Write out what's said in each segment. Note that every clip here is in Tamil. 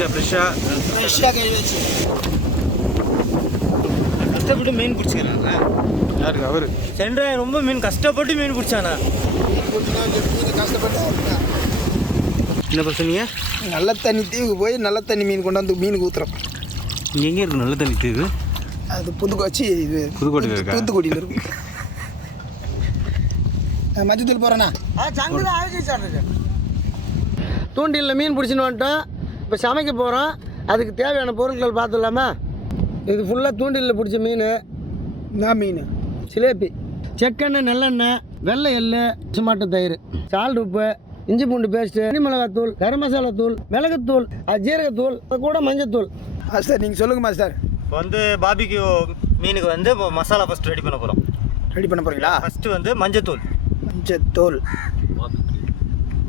வச்சா ஃப்ரெஷ்ஷாக ஃப்ரெஷ்ஷாக கை வச்சு கஷ்டப்பட்டு மீன் பிடிச்சிக்கிறாங்க யாருக்கு அவர் சென்றாய் ரொம்ப மீன் கஷ்டப்பட்டு மீன் பிடிச்சானா மீன் கஷ்டப்பட்டு என்ன பிரச்சனைங்க நல்ல தண்ணி தீவுக்கு போய் நல்ல தண்ணி மீன் கொண்டாந்து மீனுக்கு ஊற்றுறோம் இங்கே எங்கே இருக்கு நல்ல தண்ணி தீவு அது புதுக்கோச்சி இது புதுக்கோட்டையில் இருக்கா? தூத்துக்குடியில் இருக்கு மஞ்சத்தூள் போகிறேண்ணா தூண்டிலில் மீன் பிடிச்சின்னு வந்துட்டோம் இப்போ சமைக்க போகிறோம். அதுக்கு தேவையான பொருட்கள் பார்த்துடலாமா? இது ஃபுல்லாக தூண்டிலில் பிடிச்ச மீன். நான் மீன். சிலேபி. செக்கெண்ணெய் நல்லெண்ணெய் வெள்ளை எள்ளு சுமாட்டு தயிர் சால்ட் உப்பு இஞ்சி பூண்டு பேஸ்ட்டு கறி மிளகாத்தூள் கரம் மசாலா தூள் மிளகுத்தூள் அது ஜீரகத்தூள் அது கூட மஞ்சத்தூள் மாஸ்டர் நீங்கள் சொல்லுங்கள் மாஸ்டர். இப்போ வந்து பாபிக்கு மீனுக்கு வந்து இப்போ மசாலா ஃபஸ்ட் ரெடி பண்ண போகிறோம் ரெடி பண்ண போகிறீங்களா ஃபஸ்ட்டு வந்து மஞ்சத்தூள் மஞ்சத்தூள்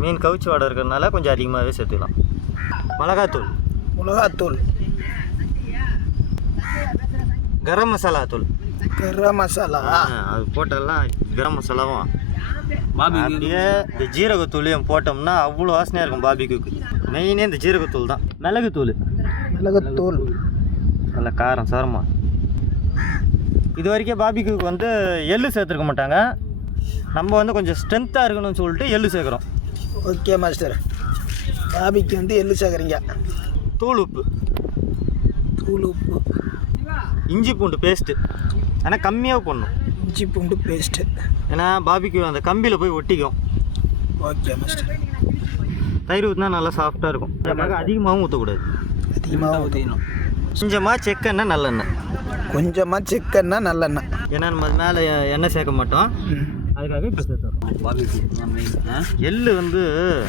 மீன் கவுச்சி வாடை இருக்கிறதுனால கொஞ்சம் அதிகமாகவே சேர்த்துக்கலாம். மிளகாத்தூள். மிளகாத்தூள். கரம் மசாலா தூள். கரம் மசாலா? அது போட்டெல்லாம் கரம் மசாலாவும். அப்படியே இந்த ஜீரகத்தூளையும் போட்டோம்னா அவ்வளோ வாசனையாக இருக்கும் பாபிக்கு மெயினே இந்த ஜீரகத்தூள் தான். மிளகுத்தூள். மிளகுத்தூள். நல்ல காரம் சாரமா. இது வரைக்கும் பாபிக்கு வந்து எள்ளு சேர்த்துருக்க மாட்டாங்க. நம்ம வந்து கொஞ்சம் ஸ்ட்ரென்த்தாக இருக்கணும்னு சொல்லிட்டு எள்ளு சேர்க்குறோம். ஓகே மாஸ்டர் பாபிக்கு வந்து எள்ளு சேர்க்குறீங்க தூள் உப்பு தூள் உப்பு இஞ்சி பூண்டு பேஸ்ட்டு ஆனால் கம்மியாக போடணும். இஞ்சி பூண்டு பேஸ்ட்டு ஏன்னா பாபிக்கு அந்த கம்பியில் போய் ஒட்டிக்கும். ஓகே மாஸ்டர் தயிர் ஊற்றினா நல்லா சாஃப்டாக இருக்கும். அதுக்காக அதிகமாகவும் ஊற்றக்கூடாது அதிகமாக ஊற்றிக்கணும் கொஞ்சமாக செக்கெண்ணெய் நல்லெண்ணெய். கொஞ்சமாக சிக்கன்னா நல்லெண்ணெய். ஏன்னா நம்ம மேலே எண்ணெய் சேர்க்க மாட்டோம். அதுக்காக இப்போ சேர்த்துறோம் எள்ளு வந்து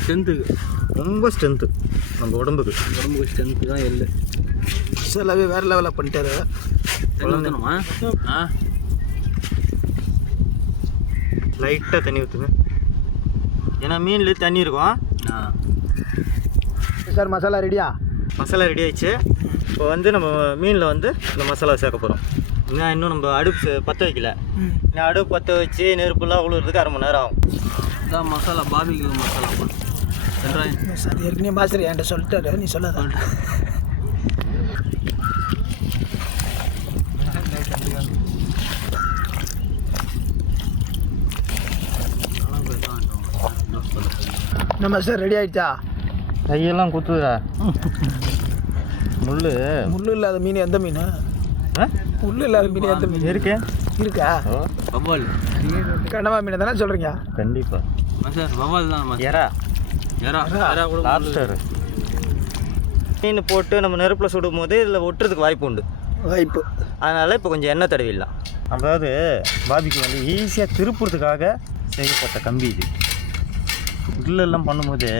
ஸ்ட்ரென்த்துக்கு ரொம்ப ஸ்ட்ரென்த்து நம்ம உடம்புக்கு. உடம்புக்கு ஸ்ட்ரென்த்து தான் எள்ளு. மசாலாவே வேறு லெவலில் பண்ணிட்டாரு. லைட்டாக தண்ணி ஊற்றுங்க ஏன்னா மீனில் தண்ணி இருக்கும். சார் மசாலா ரெடியா மசாலா ரெடி ஆயிடுச்சு. இப்போ வந்து நம்ம மீனில் வந்து இந்த மசாலா சேர்க்க போகிறோம் இன்னும் இன்னும் நம்ம அடுப்பு பற்ற வைக்கல. இன்னும் அடுப்பு பற்ற வச்சு நெருப்புலாம் உழுவுறதுக்கு அரை மணி நேரம் ஆகும். மசாலா பாபிக்கு மசாலா சார் ஏற்கனவே மாஸ்டர் என்கிட்ட சொல்லிட்டாரு. நீ சொல்லாத. நம்ம சார் ரெடி ஆயிடுச்சா? கையெல்லாம் குத்துதா முள் முள்ளு இல்லாத மீன் எந்த மீன்? முள்ளு இல்லாத மீன் எந்த மீன் இருக்கு? இருக்கா வவ்வால். கனவா மீன் தானே சொல்கிறீங்க கண்டிப்பாக சார் வவ்வால் தான் எறா. எறா. லாப்ஸ்டர். மீன் போட்டு நம்ம நெருப்பில் சுடும் போது இதில் ஒட்டுறதுக்கு வாய்ப்பு உண்டு. வாய்ப்பு. அதனால் இப்போ கொஞ்சம் எண்ணெய் தடவிடலாம். அதாவது பாபிக்கு வந்து ஈஸியாக திருப்புறதுக்காக செய்யப்பட்ட கம்பி இது. கிரில்லெல்லாம் பண்ணும்போது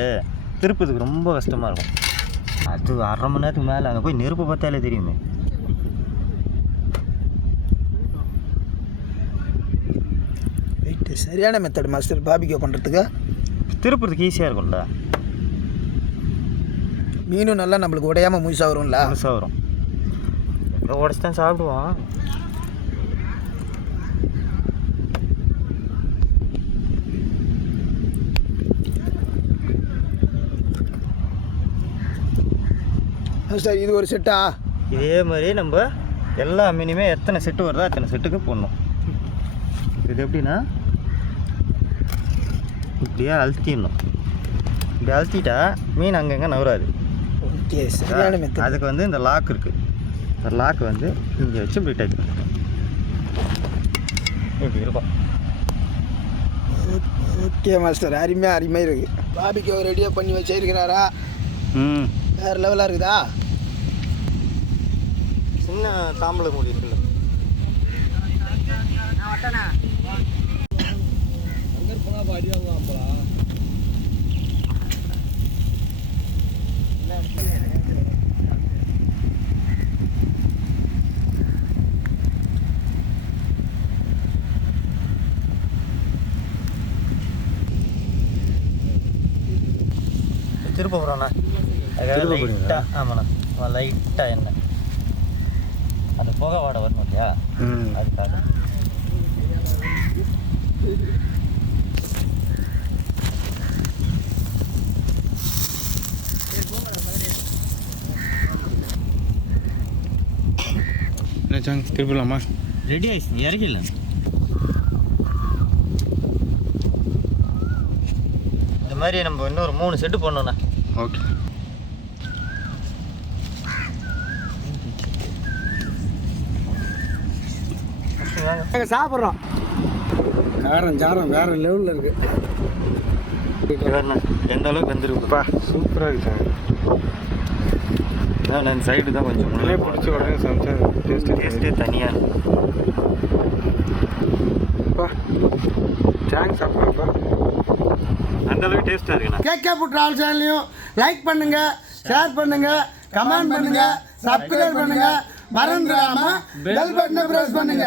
திருப்புறதுக்கு ரொம்ப கஷ்டமாக இருக்கும். அது அரை மணி நேரத்துக்கு மேலே அங்கே போய் நெருப்பு பார்த்தாலே தெரியுமே. ரைட்டு சரியான மெத்தட் மாஸ்டர் பாபிக்கோ பண்ணுறதுக்கு திருப்புறதுக்கு ஈஸியாக இருக்கும்ல? மீனும் நல்லா நம்மளுக்கு உடையாமல் முழுசாக வரும்ல? முழுசாக வரும். உடச்சி தான் சாப்பிடுவோம். சார் இது ஒரு செட்டா இதே மாதிரி நம்ம எல்லா மீனுமே எத்தனை செட்டு வருதோ அத்தனை செட்டுக்கு போடணும். இது எப்படின்னா இப்படியே அழுத்திடணும். இப்படி அழுத்திட்டா மீன் அங்கங்கே நவராது ஓகே அதுக்கு வந்து இந்த லாக் இருக்குது இந்த லாக் வந்து இங்கே வச்சு இப்படி டைப் பண்ணணும் இப்படி இருக்கும். ஓகே மாஸ்டர் அருமையாக அருமையாக இருக்குது பாபிக்கோ ரெடியாக பண்ணி வச்சிருக்கிறாரா? ம். வேறு லெவலாக இருக்குதா? சின்ன தாம்பளை மூடி இருக்குல்ல. திருப்ப போகிறோண்ணா அதுக்காக ஆமாண்ணா. லைட்டாக என்ன? அந்த புகை வாட வரணும் இல்லையா? அதுக்காக. நினச்சாங்க திருப்பிடலாமா? ரெடி ஆயிடுச்சு இறக்கல இந்த மாதிரி நம்ம இன்னொரு மூணு செட்டு போடணுண்ணா ஓகே நாங்கள் சாப்பிட்றோம். காரம் சாரம் வேற லெவலில் இருக்கு. எந்த அளவுக்கு வந்துருக்குப்பா சூப்பராக இருக்காங்க அந்த சைடு தான் கொஞ்சம் உள்ளே பிடிச்ச உடனே சமைச்சா டேஸ்ட்டு டேஸ்ட்டே தனியாக இருக்கும் அப்பா டேங்க் சாப்பிட்றப்பா அந்த அளவுக்கு டேஸ்ட்டாக இருக்குண்ணா கேகே புட் ஆல் சேனலையும் லைக் பண்ணுங்க ஷேர் பண்ணுங்க கமெண்ட் பண்ணுங்க சப்ஸ்கிரைப் பண்ணுங்க. மறந்துடாம பெல் பட்டனை பிரஸ் பண்ணுங்க.